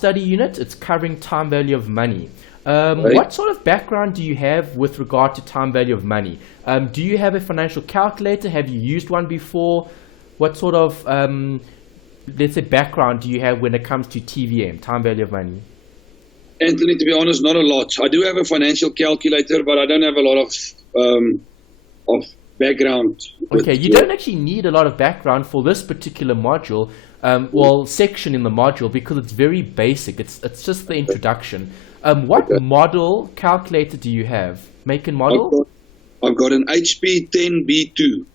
study unit, it's covering time value of money. What sort of background do you have with regard to time value of money? Do you have a financial calculator? Have you used one before? What sort of, let's say, background do you have when it comes to TVM, time value of money? Anthony, to be honest, not a lot. I do have a financial calculator, but I don't have a lot of background. Okay, you don't actually need a lot of background for this particular module, section in the module, because it's very basic. It's just the introduction. What model calculator do you have? Make and model? I've got an HP 10B2.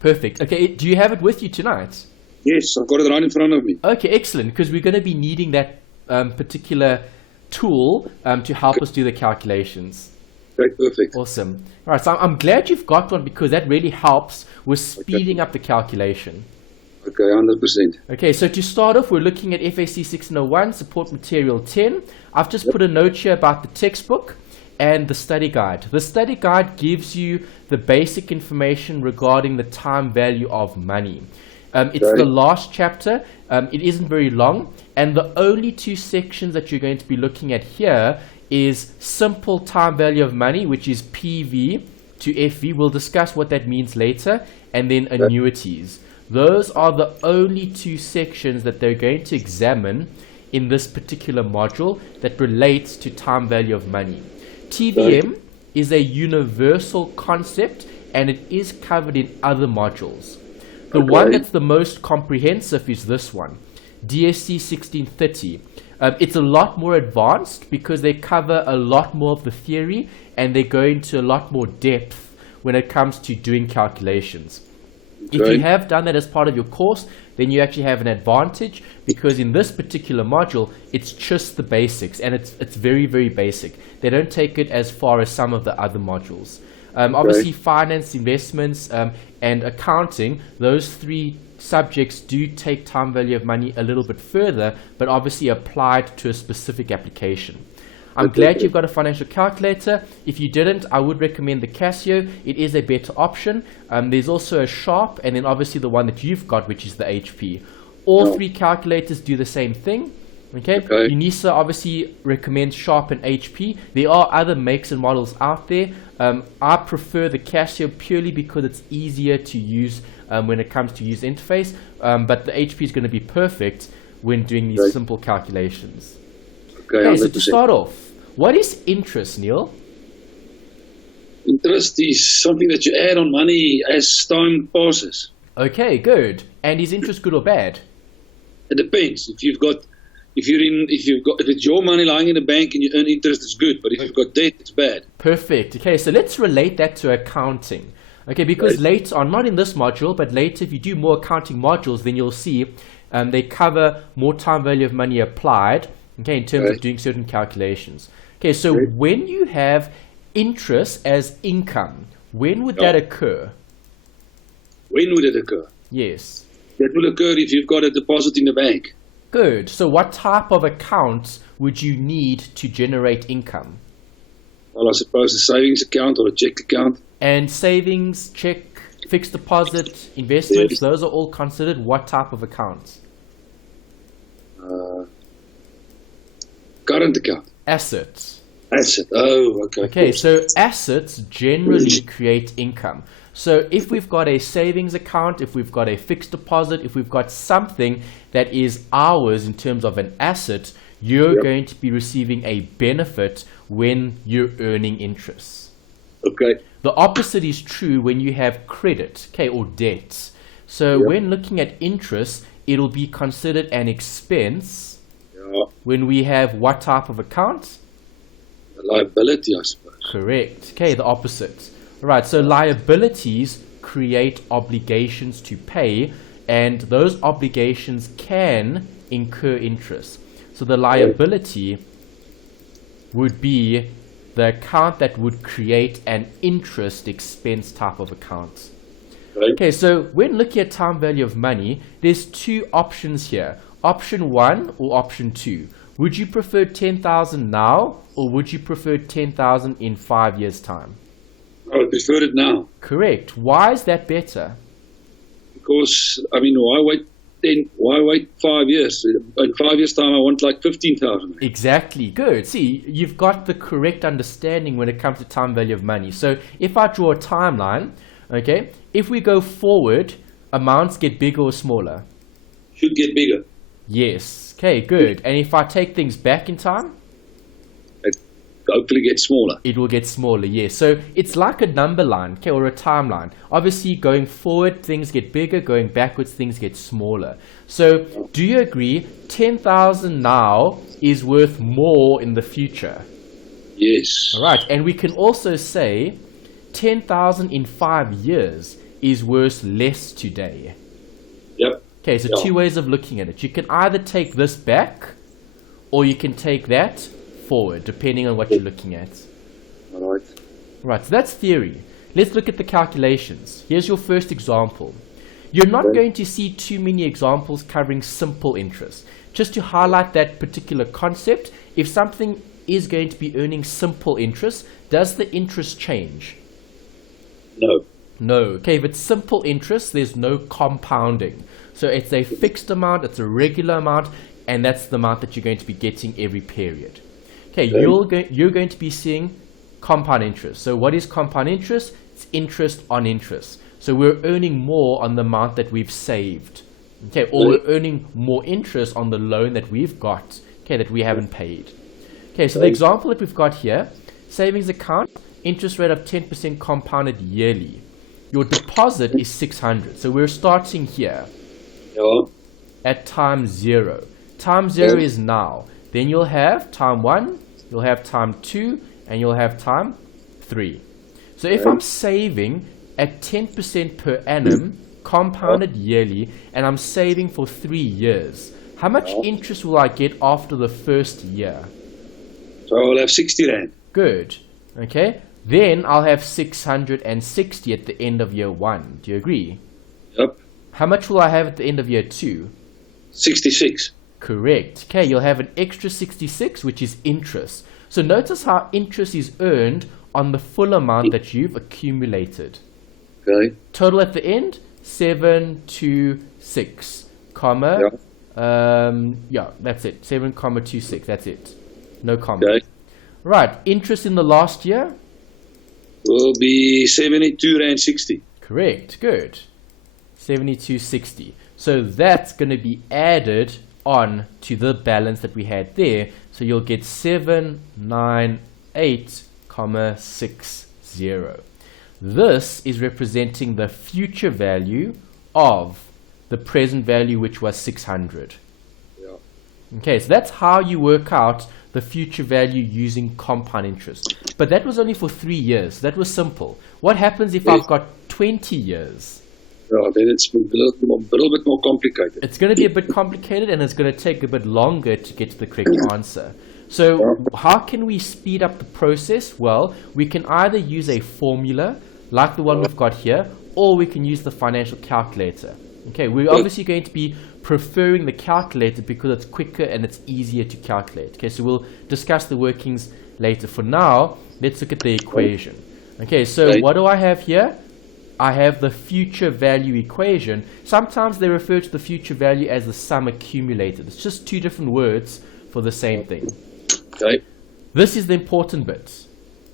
Perfect. Okay, do you have it with you tonight? Yes, I've got it right in front of me. Okay, excellent, because we're going to be needing that particular tool to help us do the calculations. Okay, perfect. Awesome. All right, so I'm glad you've got one, because that really helps with speeding up the calculation. Okay, 100%. Okay, so to start off, we're looking at FAC1601, Support Material 10. I've just put a note here about the textbook and the study guide. The study guide gives you the basic information regarding the time value of money. It's the last chapter. It isn't very long, and the only two sections that you're going to be looking at here is simple time value of money, which is PV to FV. We'll discuss what that means later, and then annuities. Those are the only two sections that they're going to examine in this particular module that relates to time value of money. TVM is a universal concept, and it is covered in other modules. The one that's the most comprehensive is this one, DSC 1630. It's a lot more advanced because they cover a lot more of the theory, and they go into a lot more depth when it comes to doing calculations. If you have done that as part of your course, then you actually have an advantage, because in this particular module, it's just the basics, and it's very, very basic. They don't take it as far as some of the other modules. Obviously, finance, investments, and accounting, those three subjects do take time value of money a little bit further, but obviously applied to a specific application. I'm glad you've got a financial calculator. If you didn't, I would recommend the Casio. It is a better option. There's also a Sharp, and then obviously the one that you've got, which is the HP. All three calculators do the same thing. Okay. UNISA obviously recommends Sharp and HP. There are other makes and models out there. I prefer the Casio purely because it's easier to use when it comes to user interface, but the HP is going to be perfect when doing these simple calculations. Okay, so to start off, what is interest, Neil? Interest is something that you add on money as time passes. Okay, good. And is interest good or bad? It depends. If it's your money lying in the bank and you earn interest, it's good. But if you've got debt, it's bad. Perfect. Okay, so let's relate that to accounting. Okay, because later on, not in this module, but later if you do more accounting modules, then you'll see they cover more time value of money applied, okay, in terms of doing certain calculations. Okay, so when you have interest as income, when would that occur? When would it occur? Yes. That will occur if you've got a deposit in the bank. Good. So what type of accounts would you need to generate income? Well, I suppose a savings account or a check account. And savings, check, fixed deposit, investments, those are all considered what type of accounts? Current account. Assets. Asset. Oh, okay. Okay, so assets generally create income. So if we've got a savings account, if we've got a fixed deposit, if we've got something that is ours in terms of an asset, you're going to be receiving a benefit when you're earning interest. Okay. The opposite is true when you have credit, okay, or debt. So when looking at interest, it'll be considered an expense when we have what type of account? A liability, I suppose. Correct. Okay, the opposite. All right, so liabilities create obligations to pay, and those obligations can incur interest. So the liability would be the account that would create an interest expense type of account. Okay, so when looking at time value of money, there's two options here. Option 1 or option 2. Would you prefer 10,000 now, or would you prefer 10,000 in 5 years' time? I would prefer it now. Correct. Why is that better? Because, why wait 10? Why wait 5 years? In 5 years' time, I want like 15,000. Exactly. Good. See, you've got the correct understanding when it comes to time value of money. So if I draw a timeline, okay, if we go forward, amounts get bigger or smaller? Should get bigger. Yes. Okay, good. And if I take things back in time? It hopefully gets smaller. It will get smaller, yes. So it's like a number line, okay, or a timeline. Obviously, going forward, things get bigger. Going backwards, things get smaller. So do you agree 10,000 now is worth more in the future? Yes. All right. And we can also say 10,000 in 5 years is worth less today. Yep. Okay, so two ways of looking at it. You can either take this back or you can take that forward, depending on what you're looking at. All right. Right, so that's theory. Let's look at the calculations. Here's your first example. You're not going to see too many examples covering simple interest. Just to highlight that particular concept, if something is going to be earning simple interest, does the interest change? No. No. Okay, if it's simple interest, there's no compounding. So it's a fixed amount, it's a regular amount, and that's the amount that you're going to be getting every period. Okay, you're going to be seeing compound interest. So what is compound interest? It's interest on interest. So we're earning more on the amount that we've saved. Okay, or we're earning more interest on the loan that we've got, okay, that we haven't paid. Okay, so the example that we've got here, savings account, interest rate of 10% compounded yearly. Your deposit is 600. So we're starting here at time 0. Time 0 is now. Then you'll have time 1, you'll have time 2, and you'll have time 3. So if I'm saving at 10% per annum, compounded yearly, and I'm saving for 3 years, how much interest will I get after the first year? So I'll have 60 Rand. Good. Okay. Then I'll have 660 at the end of year 1. Do you agree? Yep. How much will I have at the end of year 2? 66. Correct. Okay, you'll have an extra 66, which is interest. So notice how interest is earned on the full amount that you've accumulated. Okay. Total at the end, 726, comma, that's it, 7,26, that's it. No comma. Okay. Right, interest in the last year? Will be 72 Rand 60. Correct, good. 72.60. So that's going to be added on to the balance that we had there. So you'll get 798,60. This is representing the future value of the present value, which was 600. Yeah. Okay, so that's how you work out the future value using compound interest. But that was only for 3 years. That was simple. What happens if I've got 20 years? Yeah, then it's a little bit more complicated. It's going to be a bit complicated, and it's going to take a bit longer to get to the correct answer. So how can we speed up the process? Well, we can either use a formula like the one we've got here, or we can use the financial calculator. Okay, we're obviously going to be preferring the calculator because it's quicker and it's easier to calculate. Okay, so we'll discuss the workings later. For now, let's look at the equation. Okay, so what do I have here? I have the future value equation. Sometimes they refer to the future value as the sum accumulated. It's just two different words for the same thing. Okay. This is the important bit.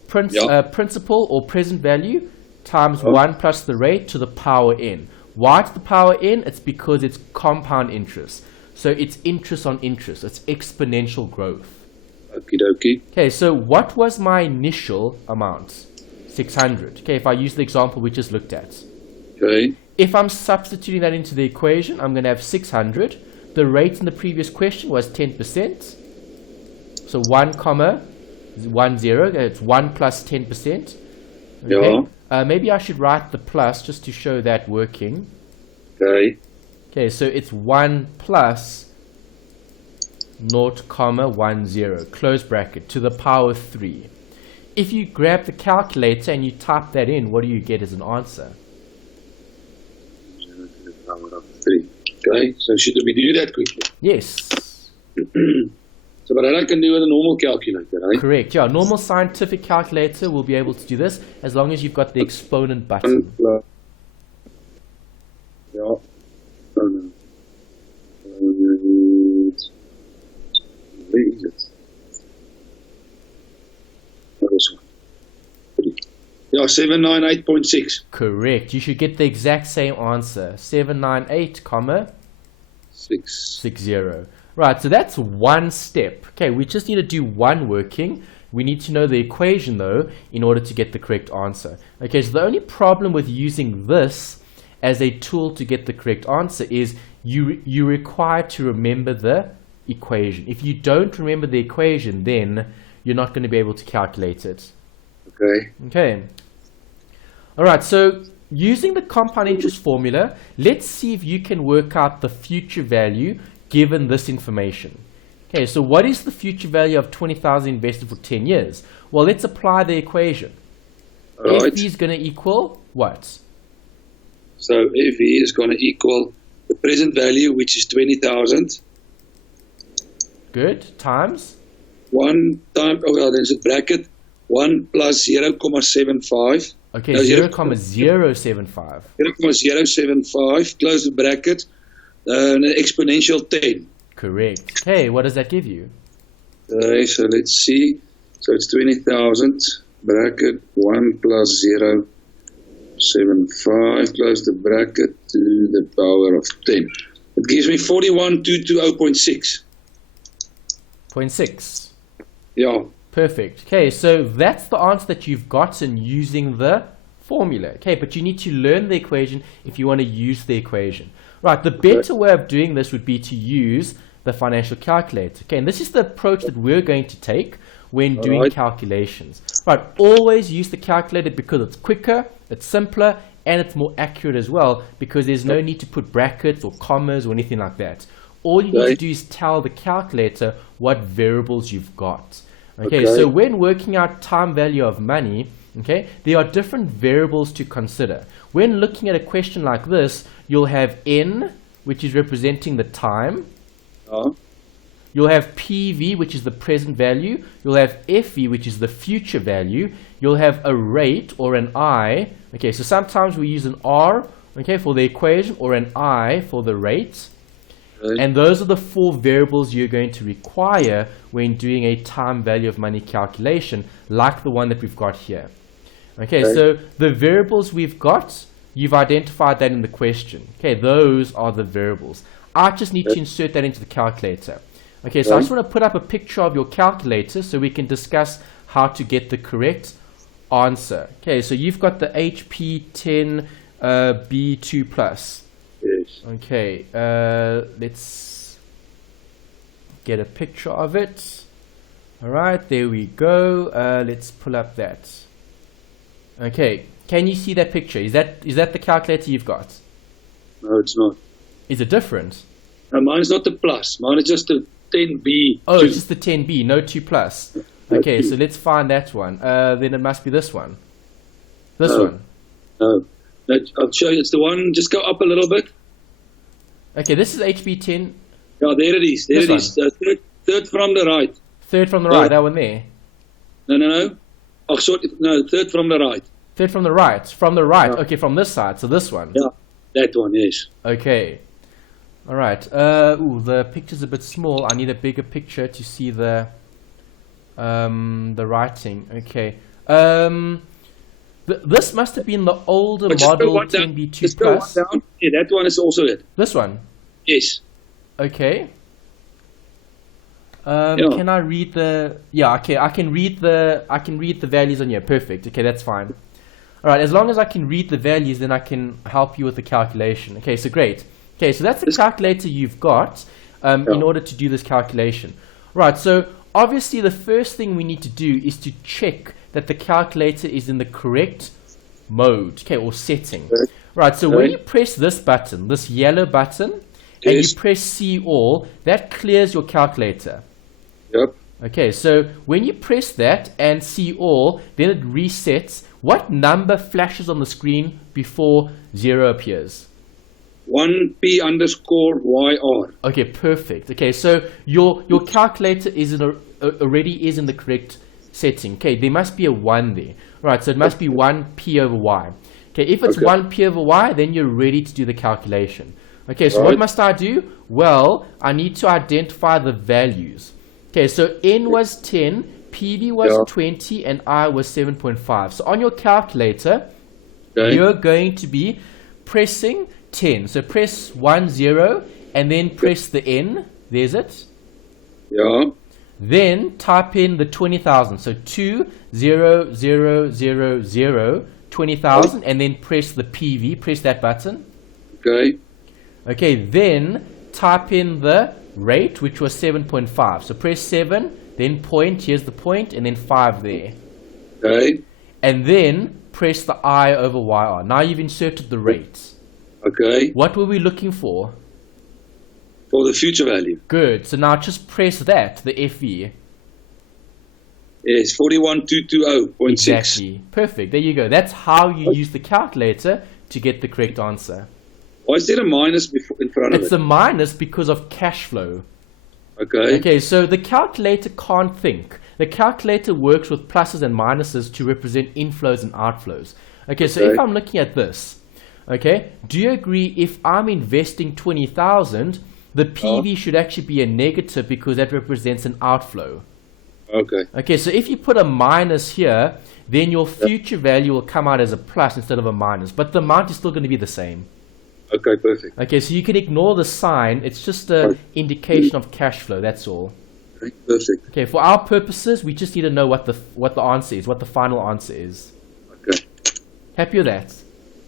Principal or present value times 1 plus the rate to the power n. Why to the power n? It's because it's compound interest. So it's interest on interest. It's exponential growth. Okie dokie. Okay, so what was my initial amount? 600. Okay, if I use the example we just looked at. Okay. If I'm substituting that into the equation, I'm going to have 600. The rate in the previous question was 10%. So 1 comma 10, it's 1 plus 10%. Okay. Yeah. Maybe I should write the plus just to show that working. Okay. Okay, so it's 1 plus 0,10, close bracket, to the power 3. If you grab the calculator and you type that in, what do you get as an answer? 0 to the power of 3. Okay, so should we do that quickly? Yes. So, but I can do with a normal calculator, right? Correct, yeah. Normal scientific calculator will be able to do this as long as you've got the exponent button. Yeah. Where is it? Oh, this one. Yeah, 798.6. Correct. You should get the exact same answer. 798, comma 60. Right, so that's one step. Okay, we just need to do one working. We need to know the equation, though, in order to get the correct answer. Okay, so the only problem with using this as a tool to get the correct answer is you require to remember the equation. If you don't remember the equation, then you're not going to be able to calculate it. Okay. All right, so using the compound interest formula, let's see if you can work out the future value given this information. Okay, so what is the future value of 20,000 invested for 10 years? Well, let's apply the equation. Right. FV is going to equal what? So FV is going to equal the present value, which is 20,000. Good. Times? 1 time, there's a bracket, 1 plus 0.75. Okay, No, 0.075. 0.075, close the bracket, an exponential 10. Correct. Okay, what does that give you? Okay, so let's see. So it's 20,000, bracket, 1 plus 0.75, close the bracket to the power of 10. It gives me 41,220.6. 0.6. Yeah. Perfect. Okay, so that's the answer that you've gotten using the formula. Okay, but you need to learn the equation if you want to use the equation. Right, the better way of doing this would be to use the financial calculator. Okay, and this is the approach that we're going to take when doing calculations. Right, always use the calculator because it's quicker, it's simpler, and it's more accurate as well because there's no need to put brackets or commas or anything like that. All you need to do is tell the calculator what variables you've got. Okay, so when working out time value of money, okay, there are different variables to consider. When looking at a question like this, you'll have N, which is representing the time. You'll have PV, which is the present value. You'll have FV, which is the future value. You'll have a rate or an I. Okay, so sometimes we use an R, okay, for the equation or an I for the rate. And those are the 4 variables you're going to require when doing a time value of money calculation, like the one that we've got here. Okay, so the variables we've got, you've identified that in the question. Okay, those are the variables. I just need to insert that into the calculator. Okay, so I just want to put up a picture of your calculator so we can discuss how to get the correct answer. Okay, so you've got the HP10B2 plus. Yes. Okay, let's get a picture of it. All right, there we go. Let's pull up that. Okay, can you see that picture? Is that the calculator you've got? No, it's not. Is it different? No, mine's not the plus. Mine is just the 10B. Oh, it's just the 10B, no 2 plus. Okay, so let's find that one. Then it must be this one. This one. No. I'll show you. It's the one. Just go up a little bit. Okay, this is HB10. Yeah, there it is. There it is. Third from the right. Third from the right, that one there. No. Oh, sorry. No, third from the right. Third from the right. From the right. Yeah. Okay, from this side. So this one. Yeah, that one, yes. Okay. All right. Ooh, the picture's a bit small. I need a bigger picture to see the writing. Okay. This must have been the older model 10B2 plus. One down. Yeah, that one is also it. This one? Yes. Okay. Can I read the? Yeah. Okay. I can read the values on here. Perfect. Okay, that's fine. All right. As long as I can read the values, then I can help you with the calculation. Okay. So great. Okay. So that's the calculator you've got in order to do this calculation. Right. So obviously, the first thing we need to do is to check that the calculator is in the correct mode, okay, or setting. Right, so when you press this button, this yellow button, and you press see all, that clears your calculator. Yep. Okay, so when you press that and see all, then it resets. What number flashes on the screen before 0 appears? 1P underscore YR. Okay, perfect. Okay, so your calculator already is in the correct setting. Okay, there must be a 1 there. Right, so it must be 1P over Y. Okay, if it's 1P over Y, then you're ready to do the calculation. Okay, so what must I do? Well, I need to identify the values. Okay, so N was 10, PV was Yeah. 20, and I was 7.5. So on your calculator, Okay. you're going to be pressing 10. So press 1, 0, and then press the N. There's it. Yeah. Then type in the 20,000. So 20000 20,000, and then press the PV. Press that button. Okay. Okay, then type in the rate, which was 7.5. So press 7, then point. Here's the point, and then 5 there. Okay. And then press the I over YR. Now you've inserted the rates. Okay. What were we looking for? For the future value. Good. So now just press that, the FE. Yes, 41220.6. Exactly. Perfect. There you go. That's how you use the calculator to get the correct answer. Why is there a minus before, in front of It's it? a minus because of cash flow. Okay. Okay, so the calculator can't think. The calculator works with pluses and minuses to represent inflows and outflows. Okay, so Okay. if I'm looking at this, okay, do you agree if I'm investing 20,000, the PV should actually be a negative because that represents an outflow? Okay. Okay, so if you put a minus here, then your future value will come out as a plus instead of a minus, but the amount is still going to be the same. Okay, perfect. Okay, so you can ignore the sign. It's just an indication of cash flow, that's all. Okay, perfect. Okay, for our purposes, we just need to know what the answer is, what the final answer is. Okay. Happy with that?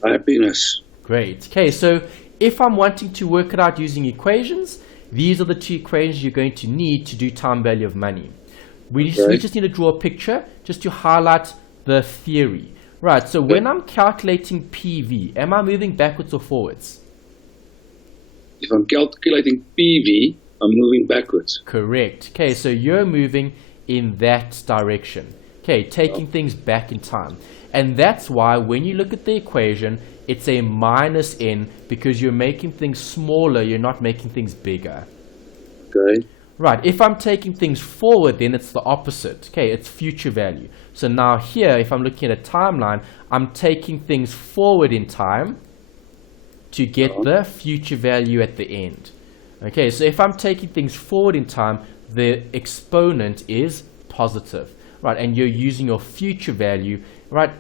Happiness. Great. Okay, so if I'm wanting to work it out using equations, these are the two equations you're going to need to do time value of money. We just need to draw a picture just to highlight the theory. Right, so when I'm calculating PV, am I moving backwards or forwards? If I'm calculating PV, I'm moving backwards. Correct. Okay, so you're moving in that direction. Okay, taking things back in time. And that's why when you look at the equation, it's a minus n because you're making things smaller, you're not making things bigger. Okay. Right, if I'm taking things forward, then it's the opposite. Okay, it's future value. So now here, if I'm looking at a timeline, I'm taking things forward in time to get the future value at the end. Okay, so if I'm taking things forward in time, the exponent is positive, right? And you're using your future value, right?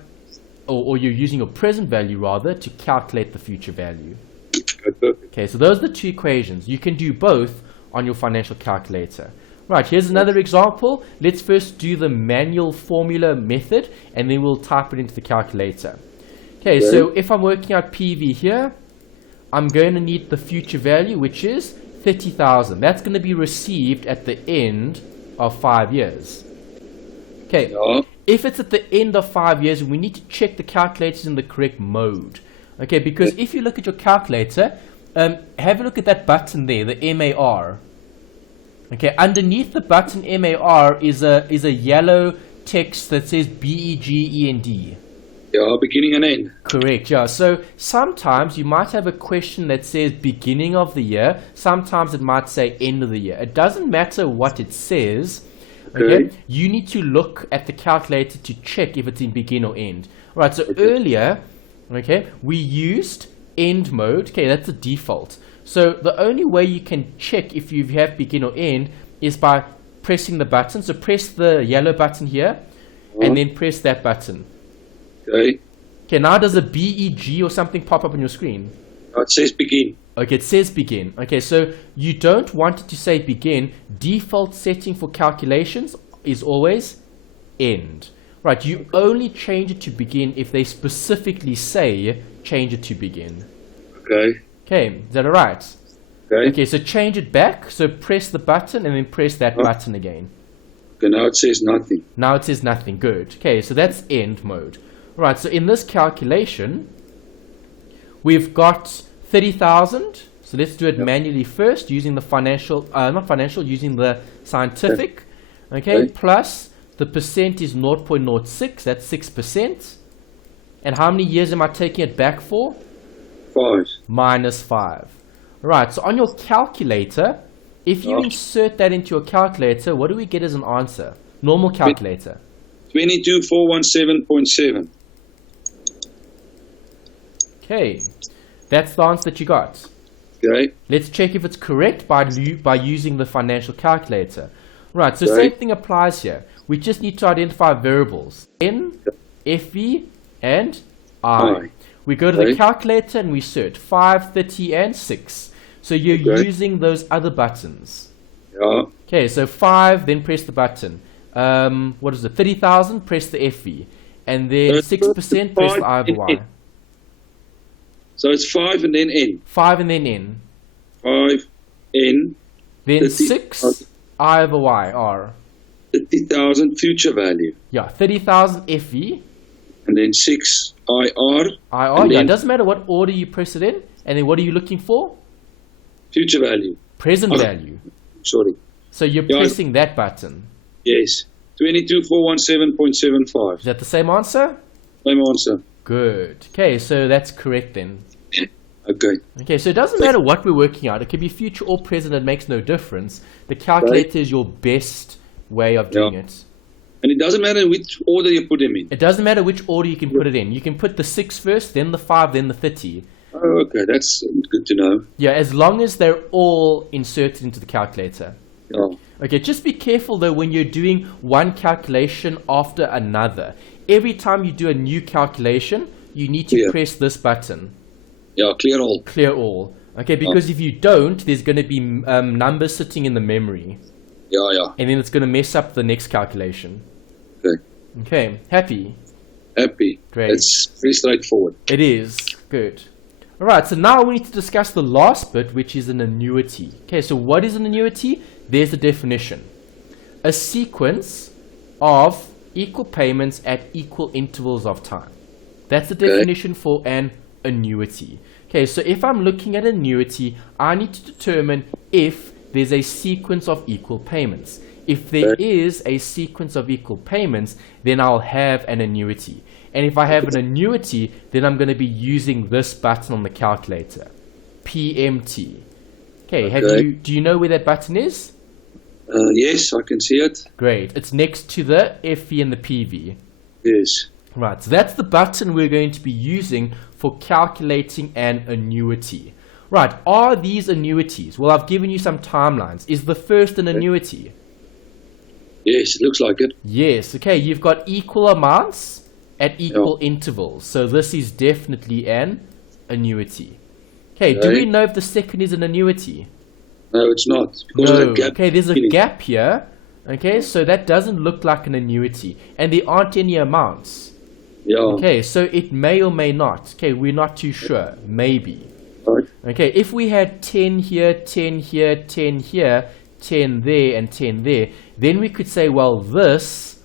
Or you're using your present value, rather, to calculate the future value. Okay, perfect. Okay, so those are the two equations. You can do both on your financial calculator. Right, here's another example. Let's first do the manual formula method, and then we'll type it into the calculator. Okay, so if I'm working out PV here, I'm going to need the future value, which is 30,000. That's going to be received at the end of 5 years. Okay, Yeah. if it's at the end of 5 years, we need to check the calculators in the correct mode. Okay, because if you look at your calculator, have a look at that button there, the MAR. Okay, underneath the button MAR is a yellow text that says BEGEND. Yeah, beginning and end. Correct, yeah. So sometimes you might have a question that says beginning of the year. Sometimes it might say end of the year. It doesn't matter what it says. Okay. You need to look at the calculator to check if it's in begin or end. Right, so earlier, okay, we used end mode. Okay, that's the default. So the only way you can check if you have begin or end is by pressing the button. So press the yellow button here and then press that button. Okay. Okay, now does a BEG or something pop up on your screen? It says begin. Okay, it says begin. Okay, so you don't want it to say begin. Default setting for calculations is always end. Right, you only change it to begin if they specifically say change it to begin. Okay. Okay, is that alright? Okay. Okay, so change it back. So press the button and then press that button again. Okay, now it says nothing. Now it says nothing. Good. Okay, so that's end mode. Right, so in this calculation, we've got 30,000. So let's do it manually first using the financial, using the scientific. Okay, plus the percent is 0.06, that's 6%. And how many years am I taking it back for? 5. Minus 5. Right, so on your calculator, if you insert that into your calculator, what do we get as an answer? Normal calculator. 22417.7. Okay, that's the answer that you got. Okay. Let's check if it's correct by using the financial calculator. Right, so Okay. same thing applies here. We just need to identify variables, N, FE, and I. We go to the Okay. calculator and we search 5, 30, and 6. So you're Okay. using those other buttons. Yeah. Okay, so 5, then press the button. What is it? 30,000, press the FE. And then So it's 6%, press the I over Y. So it's 5 and then N. 5 and then N. 5 N. Then 30,000. 6, I over Y, R. 30,000 future value. Yeah, 30,000 FE. And then 6 IR. IR, and yeah, it then doesn't matter what order you press it in. And then what are you looking for? future value. Present Oh. value. Sorry. So you're Yeah. pressing that button. Yes. 22,417.75. Is that the same answer? Same answer. Good. Okay, so that's correct then. Okay. Okay, so it doesn't matter what we're working out. It can be future or present. It makes no difference. The calculator is your best way of doing Yeah. it. And it doesn't matter which order you put them in. It doesn't matter which order you can put it in. You can put the 6 first, then the 5, then the 30. Oh, okay. That's good to know. Yeah, as long as they're all inserted into the calculator. Yeah. Okay, just be careful though when you're doing one calculation after another. Every time you do a new calculation, you need to Yeah. press this button, Yeah, clear all. clear all. Okay, because if you don't, there's going to be numbers sitting in the memory, Yeah. and then it's going to mess up the next calculation. Okay. Okay, happy? Happy. Great. That's pretty straightforward. It is. Good. Alright, so now we need to discuss the last bit, which is an annuity. Okay, so what is an annuity? There's the definition. A sequence of equal payments at equal intervals of time. That's the definition for an annuity. Okay, so if I'm looking at annuity, I need to determine if there's a sequence of equal payments. If there is a sequence of equal payments, then I'll have an annuity. And if I have an annuity, then I'm going to be using this button on the calculator, PMT. Okay, do you know where that button is? Yes, I can see it. Great. It's next to the FE and the PV. Yes. Right, so that's the button we're going to be using for calculating an annuity. Right, are these annuities? Well, I've given you some timelines. Is the first an annuity? Yes, it looks like it. Yes, okay, you've got equal amounts at equal intervals. So this is definitely an annuity. Okay, do we know if the second is an annuity? No, it's not. Because of No. the gap. Okay, there's a gap here. Okay, so that doesn't look like an annuity. And there aren't any amounts. Yeah. Okay, so it may or may not. Okay, we're not too sure. Maybe. Right. Okay, if we had 10 here, 10 here, 10 here, 10 there, and 10 there, then we could say, well, this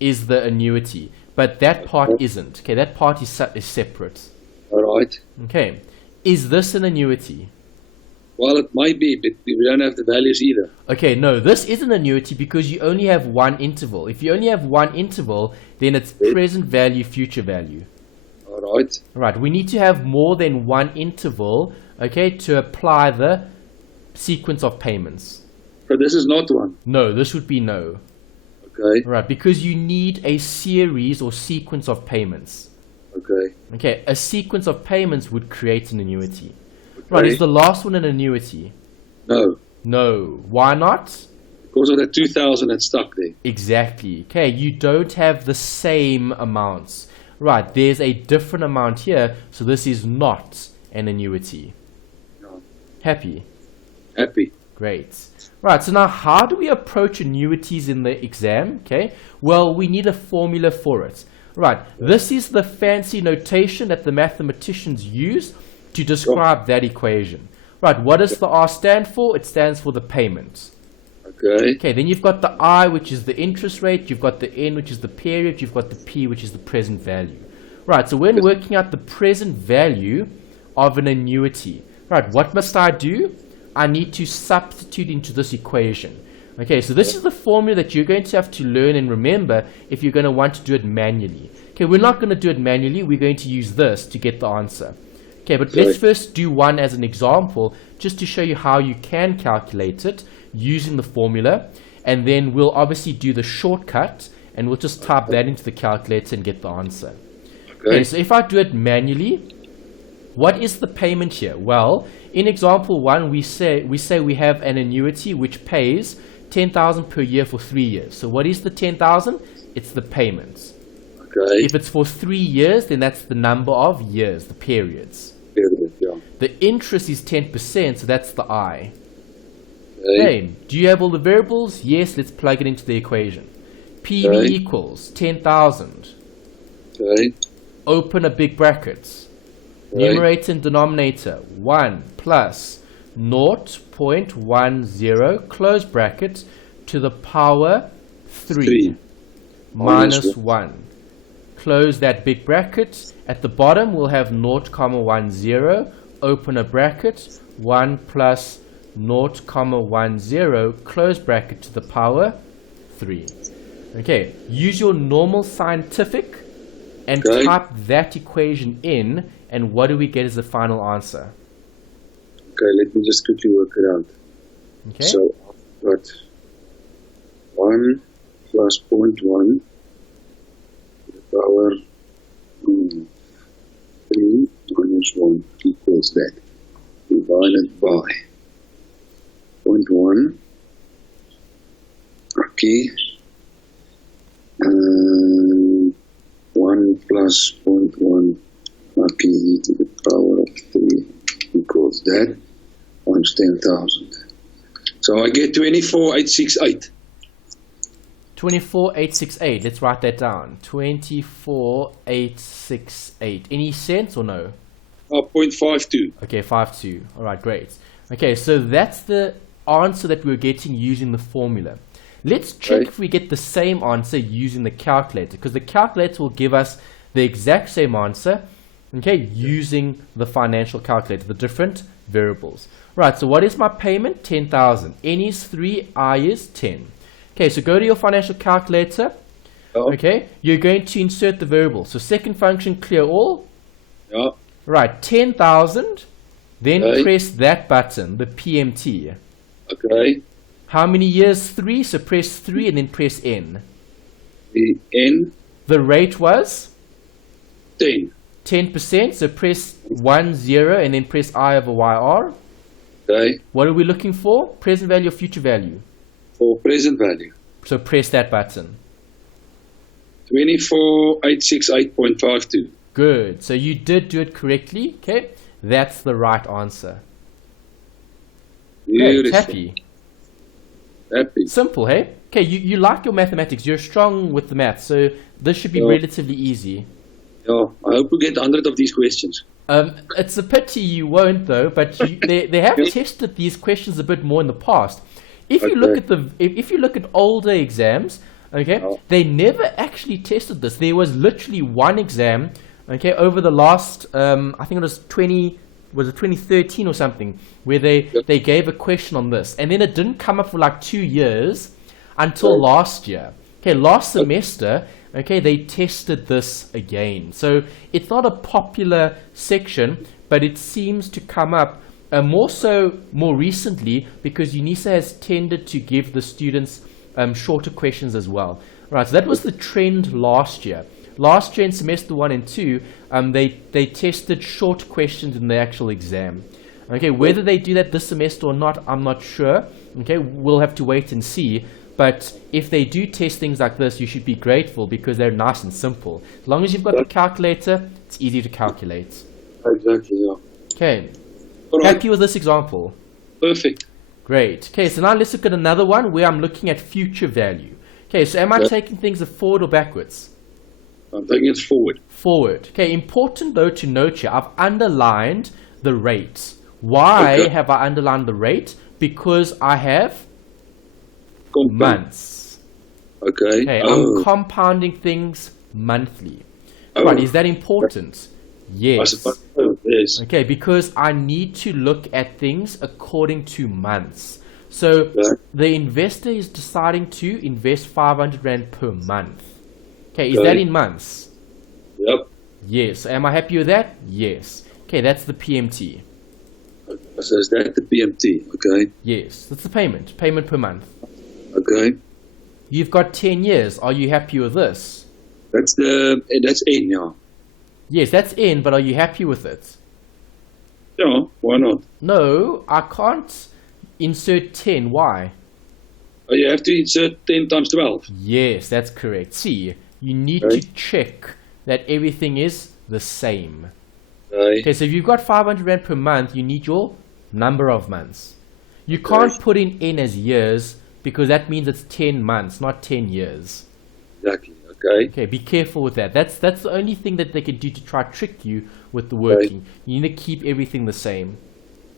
is the annuity. But that part isn't. Okay, that part is separate. All right. Okay, is this an annuity? Well, it might be, but we don't have the values either. Okay, no, this is an annuity because you only have one interval. If you only have one interval, then it's present value, future value. All right. Right, we need to have more than one interval, okay, to apply the sequence of payments. So this is not one. No, this would be no. Okay. Right, because you need a series or sequence of payments. Okay. Okay, a sequence of payments would create an annuity. Right, is the last one an annuity? No. No. Why not? Because of the 2,000 that's stuck there. Exactly. Okay, you don't have the same amounts. Right, there's a different amount here, so this is not an annuity. No. Happy? Happy. Great. Right, so now how do we approach annuities in the exam? Okay, well, we need a formula for it. Right, this is the fancy notation that the mathematicians use to describe that equation. Right, what does the R stand for? It stands for the payment. Okay. Okay, then you've got the I, which is the interest rate. You've got the N, which is the period. You've got the P, which is the present value. Right, so when working out the present value of an annuity, right, what must I do? I need to substitute into this equation. Okay, so this is the formula that you're going to have to learn and remember if you're going to want to do it manually. Okay, we're not going to do it manually. We're going to use this to get the answer. Okay, but let's first do one as an example, just to show you how you can calculate it using the formula. And then we'll obviously do the shortcut, and we'll just type that into the calculator and get the answer. Okay, so if I do it manually, what is the payment here? Well, in example 1, we say we have an annuity which pays 10,000 per year for 3 years. So what is the 10,000? It's the payments. Okay. If it's for 3 years, then that's the number of years, the periods. Period, yeah. The interest is 10%, so that's the I. Okay. Okay, do you have all the variables? Yes, let's plug it into the equation. PV Okay. equals 10,000. Okay. Open a big bracket. Okay. Numerator and denominator, 1 plus 0.10, close bracket, to the power 3 minus 1. Close that big bracket. At the bottom, we'll have 0.10, open a bracket, 1 plus 0.10, close bracket to the power 3. Okay, use your normal scientific and Okay. type that equation in, and what do we get as the final answer? Okay, let me just quickly work it out. Okay, So I've got 1 plus 0.1 to the power 3 minus 1 equals that. Divided by 0.1. Okay. 1 plus 0.1 RPE to the power of 3 equals that times 10,000. So I get 24,868. 24,868. Let's write that down. 24,868. Any cents or no? 0.52. Okay, 5.2. All right, great. Okay, so that's the answer that we're getting using the formula. Let's check Right. if we get the same answer using the calculator, because the calculator will give us the exact same answer, okay, using the financial calculator, the different variables. Right, so what is my payment? 10,000. N is 3, I is 10. Okay, so go to your financial calculator. Yeah. Okay, you're going to insert the variable. So second function, clear all. Yeah. Right, 10,000. Then Okay. press that button, the PMT. Okay. How many years? 3, so press 3 and then press N. The N, The rate was 10. 10%, so press 10 and then press I over YR. Okay. What are we looking for? Present value or future value? For present value. So press that button. 24,868.52. Good. So you did do it correctly. Okay. That's the right answer. Great. Beautiful. Happy. Happy. Simple, hey? Okay, you like your mathematics. You're strong with the maths, so this should be Yeah. relatively easy. Yeah. I hope we get 100 of these questions. It's a pity you won't, though. But they have tested these questions a bit more in the past. If you look Okay. at if you look at older exams, okay, Oh. they never actually tested this. There was literally one exam, okay, over the last I think it was 2013 or something, where they gave a question on this, and then it didn't come up for like 2 years until Right. last year. Okay, last semester, okay, they tested this again. So it's not a popular section, but it seems to come up more recently, because UNISA has tended to give the students shorter questions as well. Right, so that was the trend last year. Last year in semester 1 and 2, they tested short questions in the actual exam. Okay, whether they do that this semester or not, I'm not sure. Okay, we'll have to wait and see. But if they do test things like this, you should be grateful, because they're nice and simple. As long as you've got the calculator, it's easy to calculate. Exactly, yeah. Okay, All right. happy with this example? Perfect. Great. Okay, so now let's look at another one where I'm looking at future value. Okay, so am I Yeah. taking things forward or backwards? I'm taking it forward. Forward. Okay, important though to note here, I've underlined the rate. Why Okay. have I underlined the rate? Because I have Compound. months. Okay. Okay, I'm compounding things monthly. Oh. Right, is that important? I Yes. suppose so, yes. Okay, because I need to look at things according to months. So Yeah. the investor is deciding to invest 500 Rand per month. Okay, is Okay. that in months? Yep. Yes. Am I happy with that? Yes. Okay, that's the PMT. So is that the PMT? Okay. Yes, that's the payment per month. Okay. You've got 10 years. Are you happy with this? That's N, yeah. Yes, that's in, but are you happy with it? Yeah, why not? No, I can't insert 10. Why? Oh, you have to insert 10 times 12. Yes, that's correct. See, you need Okay. to check that everything is the same. Okay. Okay, so if you've got 500 Rand per month, you need your number of months. You can't put in N as years because that means it's 10 months, not 10 years. Exactly. Okay. Okay, be careful with that. That's the only thing that they can do to try to trick you with the working. You need to keep everything the same.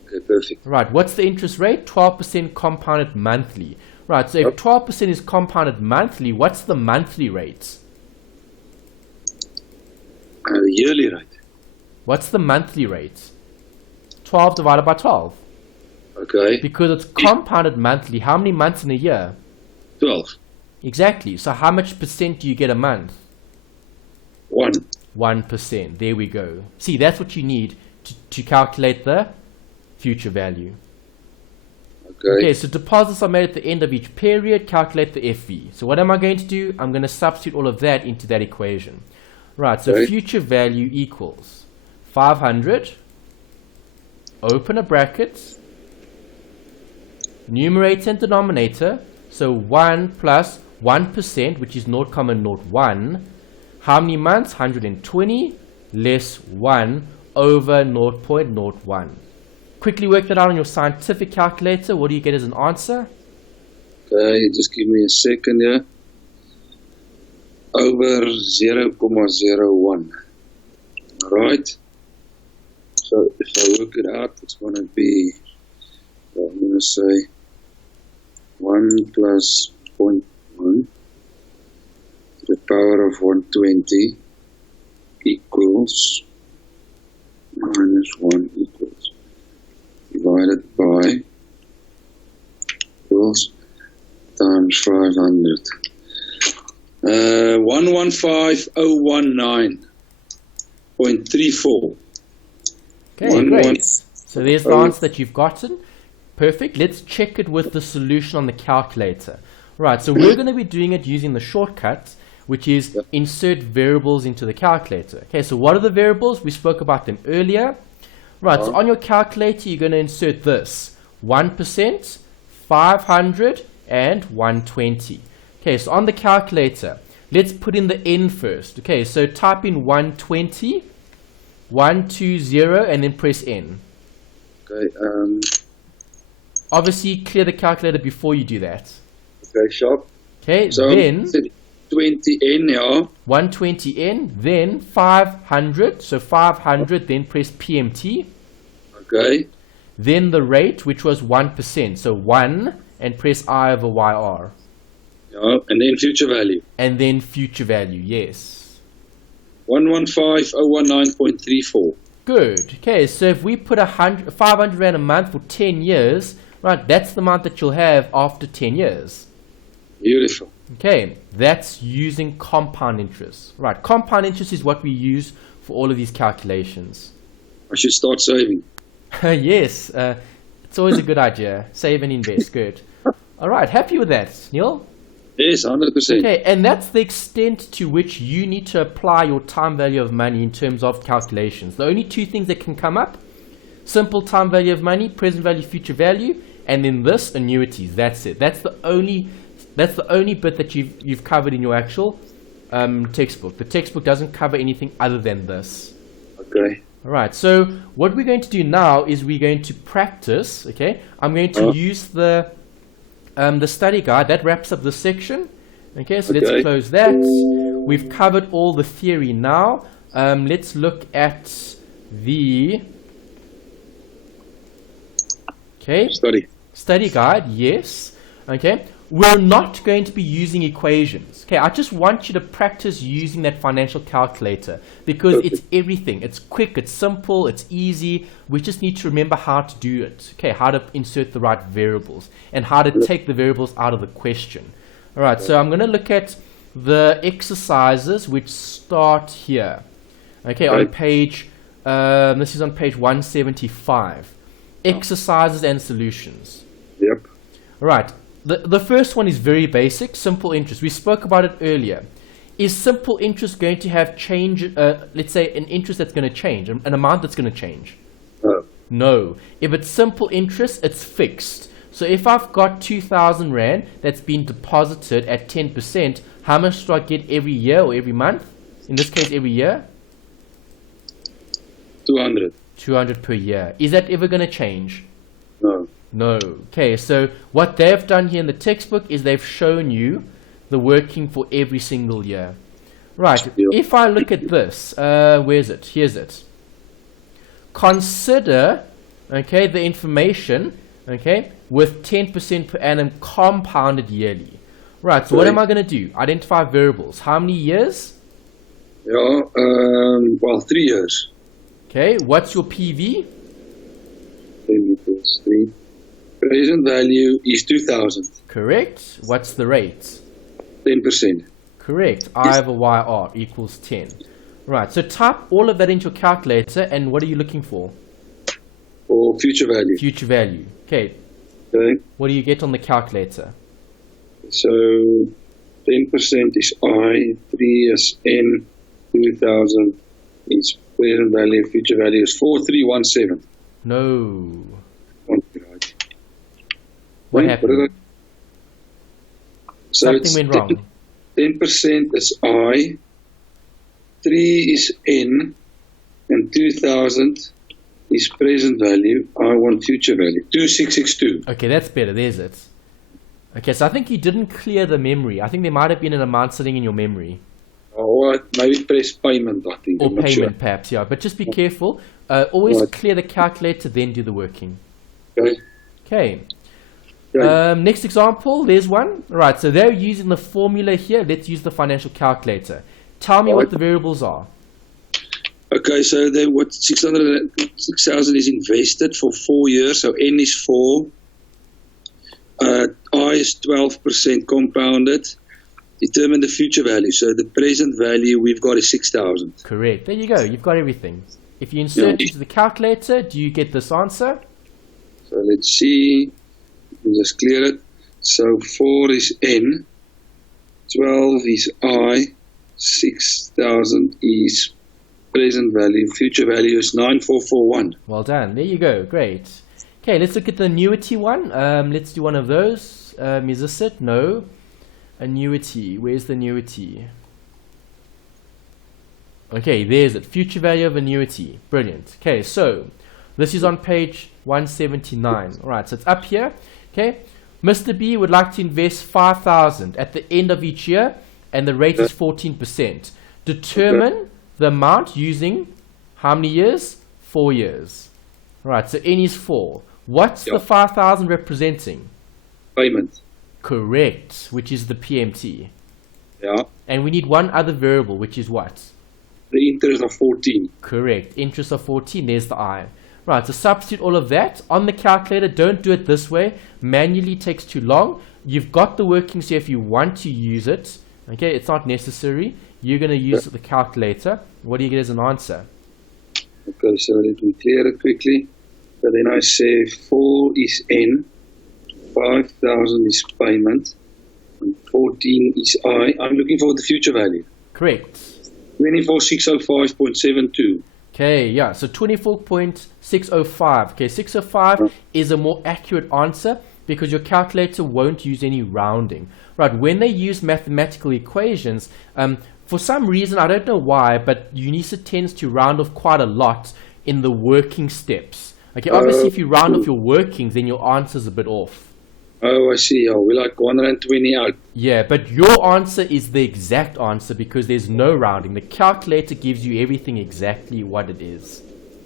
Okay, perfect. Right, what's the interest rate? 12% compounded monthly. Right, so if 12% is compounded monthly, what's the monthly rate? Yearly rate. What's the monthly rate? 12 divided by 12. Okay. Because it's compounded monthly. How many months in a year? 12. Exactly. So how much percent do you get a month? 1. 1%. There we go. See, that's what you need to calculate the future value. Okay, so deposits are made at the end of each period. Calculate the FV. So what am I going to do? I'm going to substitute all of that into that equation. Right, so future value equals 500, open a bracket, numerator and denominator, so 1 plus 1%, which is 0.01. How many months? 120 less 1 over 0.01. Quickly work that out on your scientific calculator. What do you get as an answer? Okay, just give me a second here. Over 0.01. Alright. So if I work it out, it's going to be, well, I'm going to say 1 plus 0.1 to the power of 120 equals minus 1 equals divided by equals times 500. 115019.34. Okay, great. So there's the answer that you've gotten. Perfect. Let's check it with the solution on the calculator. Right, so we're going to be doing it using the shortcut, which is insert variables into the calculator. Okay, so what are the variables? We spoke about them earlier. Right, so on your calculator, you're going to insert this. 1%, 500, and 120. Okay, so on the calculator, let's put in the N first. Okay, so type in 120, 120, and then press N. Okay, Obviously, clear the calculator before you do that. okay, sharp. Okay, So then 20N, yeah. 120N, then 500. So 500, then press PMT. Okay, Then the rate, which was 1%. So 1, and press I over YR. yeah, and then future value. And then future value, yes. 115019.34. Good. Okay, so if we put 500 Rand a month for 10 years, right, that's the amount that you'll have after 10 years. Beautiful. Okay, that's using compound interest. Right, compound interest is what we use for all of these calculations. I should start saving. Yes, it's always a good idea. Save and invest. Good. All right, happy with that, Neil? Yes, 100%. Okay, and that's the extent to which you need to apply your time value of money in terms of calculations. The only two things that can come up: simple time value of money, present value, future value, and then this, annuities. That's it. That's the only bit that you've covered in your actual textbook. The textbook doesn't cover anything other than this. Okay. All right, so what we're going to do now is we're going to practice. Okay, I'm going to use the study guide. That wraps up this section. Okay, so let's close that. We've covered all the theory now. Let's look at the study guide. Yes. Okay, we're not going to be using equations. Okay, I just want you to practice using that financial calculator because it's everything. It's quick, it's simple, it's easy. We just need to remember how to do it. Okay, how to insert the right variables and how to take the variables out of the question. All right, so I'm going to look at the exercises which start here. Okay, on page, this is on page 175. Exercises and solutions. Yep. All right. The first one is very basic, simple interest. We spoke about it earlier. Is simple interest going to have change, let's say an interest that's going to change, an amount that's going to change? No. No. If it's simple interest, it's fixed. So if I've got 2,000 Rand that's been deposited at 10%, how much do I get every year or every month? In this case, every year? 200. 200 per year. Is that ever going to change? No. No. Okay, so what they've done here in the textbook is they've shown you the working for every single year. Right, if I look at this, where's it? Here's it. Consider, okay, the information, okay, with 10% per annum compounded yearly. Right, so what am I going to do? Identify variables. How many years? Yeah, well, 3 years. Okay, what's your PV? 10 equals 3. Present value is 2,000. Correct. What's the rate? 10%. Correct. I over YR equals 10. Right, so type all of that into your calculator, and what are you looking for? For future value. Future value. Okay. Okay. What do you get on the calculator? So 10% is I, 3 is N, 2,000 is present value, future value is 4317. No. Right. What happened? So something went wrong. 10% is I, 3 is N, and 2,000 is present value. I want future value. 2662. Okay, that's better. There's it. Okay, so I think you didn't clear the memory. I think there might have been an amount sitting in your memory. Or maybe press payment, I think. Or I'm not payment, sure. perhaps, yeah. But just be careful. Always Right. clear the calculator, then do the working. Okay. Okay. Okay. Next example, there's one. Right, so they're using the formula here. Let's use the financial calculator. Tell me what the variables are. Okay, so then what 6,000 is invested for 4 years, so N is 4. I is 12% compounded. Determine the future value. So the present value we've got is 6,000. Correct. There you go. You've got everything. If you insert into the calculator, do you get this answer? So let's see. We'll just clear it. So 4 is N, 12 is I, 6,000 is present value, future value is 9441. Well done. There you go. Great. Okay, let's look at the annuity one. Let's do one of those. Is this it? No. Annuity. Where's the annuity? Okay, there's it. Future value of annuity. Brilliant. Okay, so this is on page 179. All right, so it's up here. Okay, Mr. B would like to invest 5,000 at the end of each year, and the rate is 14%. Determine the amount using how many years? 4 years. All right, so N is 4. What's the 5,000 representing? Payment. Correct, which is the PMT. Yeah. And we need one other variable, which is what? The interest of 14. Correct. Interest of 14. There's the I. Right, so substitute all of that on the calculator. Don't do it this way. Manually takes too long. You've got the workings here if you want to use it. Okay, it's not necessary. You're going to use the calculator. What do you get as an answer? Okay, so let me clear it quickly. So then I say 4 is N, 5,000 is payment, and 14 is I. I'm looking for the future value. Correct. 24605.72. Okay, yeah, so 24.605. Okay, 605 is a more accurate answer because your calculator won't use any rounding. Right, when they use mathematical equations, for some reason, I don't know why, but UNISA tends to round off quite a lot in the working steps. Okay, obviously if you round off your workings, then your answer's a bit off. Oh, I see. Oh, we're like 120 out. Yeah, but your answer is the exact answer because there's no rounding. The calculator gives you everything exactly what it is.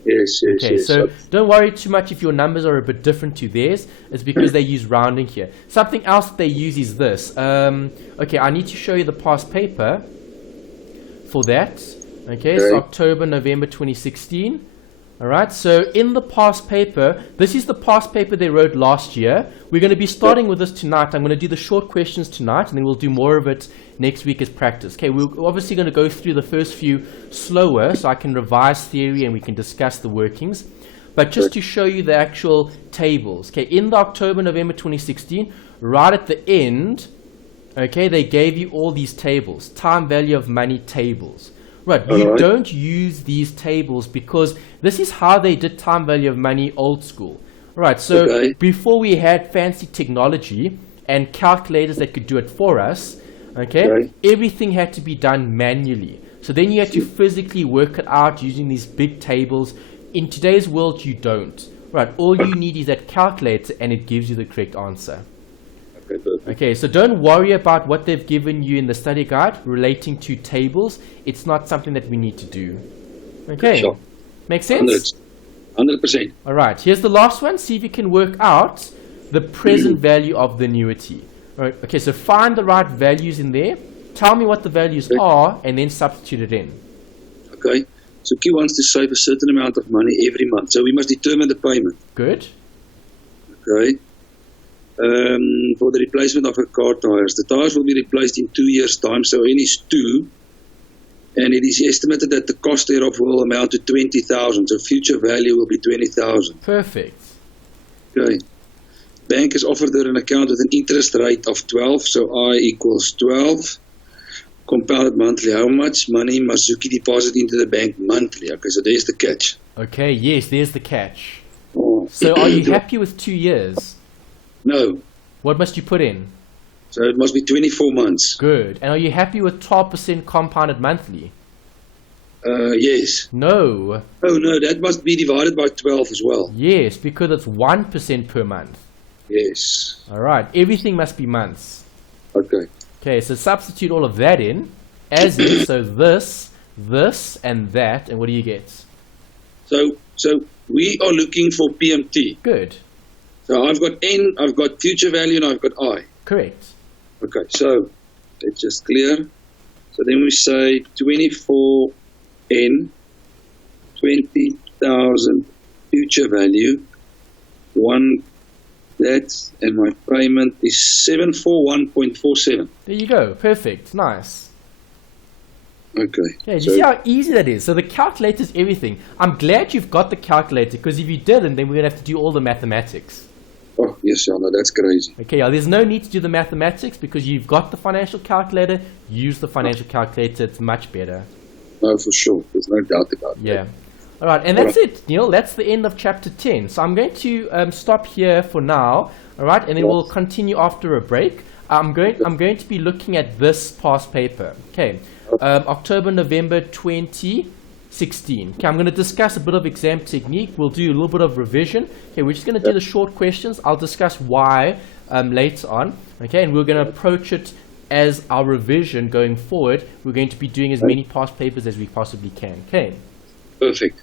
Yes, yes, Okay, yes. so don't worry too much if your numbers are a bit different to theirs. It's because they use rounding here. Something else that they use is this. Okay, I need to show you the past paper for that. Okay, so October, November 2016. Alright, so in the past paper, this is the past paper they wrote last year. We're going to be starting with this tonight. I'm going to do the short questions tonight, and then we'll do more of it next week as practice. Okay, we're obviously going to go through the first few slower, so I can revise theory and we can discuss the workings. But just to show you the actual tables, okay, in the October, November 2016, right at the end, okay, they gave you all these tables, time value of money tables. Right, you don't use these tables because this is how they did time value of money old school. Right, so Okay. before we had fancy technology and calculators that could do it for us, okay, Okay. everything had to be done manually. So then you had to physically work it out using these big tables. In today's world, you don't. Right, all you need is that calculator and it gives you the correct answer. Okay, perfect. Okay, so don't worry about what they've given you in the study guide relating to tables. It's not something that we need to do. Okay, Sure. makes sense? 100%. All right, here's the last one. See if you can work out the present value of the annuity. All right, okay, so find the right values in there. Tell me what the values Okay. are and then substitute it in. Okay. So Q wants to save a certain amount of money every month. So we must determine the payment. Good. Okay. For the replacement of her car tires. The tires will be replaced in 2 years' time, so N is 2. And it is estimated that the cost thereof will amount to 20,000. So future value will be 20,000. Perfect. Okay. Bank has offered her an account with an interest rate of 12, so I equals 12. Compounded monthly. How much money must Zuki deposit into the bank monthly? Okay, so there's the catch. Okay, yes, there's the catch. Oh. So are you happy with 2 years? No. What must you put in? So it must be 24 months. Good. And are you happy with 12% compounded monthly? Yes. No. Oh, no, that must be divided by 12 as well. Yes, because it's 1% per month. Yes. All right, everything must be months. Okay. Okay, so substitute all of that in, as in, so this, and that, and what do you get? So we are looking for PMT. Good. So I've got N, I've got future value, and I've got I. Correct. Okay, so let's just clear. So then we say 24N, 20,000 future value, 1 that, and my payment is 741.47. There you go. Perfect. Nice. Okay. Yeah, do you see how easy that is? So the calculator is everything. I'm glad you've got the calculator, because if you didn't, then we're going to have to do all the mathematics. Oh, yes, Yana, that's crazy. Okay, yeah, there's no need to do the mathematics because you've got the financial calculator. Use the financial calculator. It's much better. No, for sure. There's no doubt about it. Yeah. All right, and that's it, Neil. That's the end of chapter 10. So I'm going to stop here for now. All right, and then we'll continue after a break. I'm going to be looking at this past paper. Okay, October, November 2016. Okay, I'm going to discuss a bit of exam technique. We'll do a little bit of revision. Okay, we're just going to do the short questions. I'll discuss why later on. Okay, and we're going to approach it as our revision going forward. We're going to be doing as many past papers as we possibly can. Okay. Perfect.